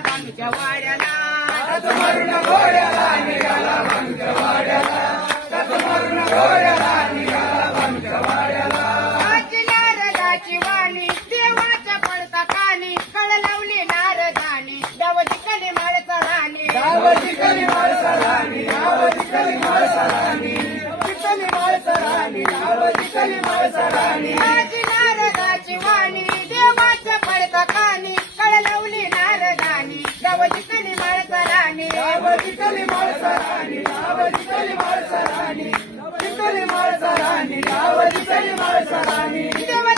भांगच्या वाड्याला मारून घोड्याला निघाला भांगच्या वाड्याला मारून घोड्याला निघाला भांगच्या वाड्याला आजी नारदाची वाणी देवाच्या पडता कानी कळ लावली नारदानी दावजी कली माळचा राणी गावाची कली माळसा राणी गावाची कली माळसा राणी कली माळसा राणी गावाची कली माळसा राणी आजी नारदाची वाणी देवाच्या पडता कानी कळ लावली नारदानी दावजी कली माळचा राणी गावाची कली माळसा राणी गावाची कली माळसा राणी कली माळसा राणी गावाची कली माळसा राणी देव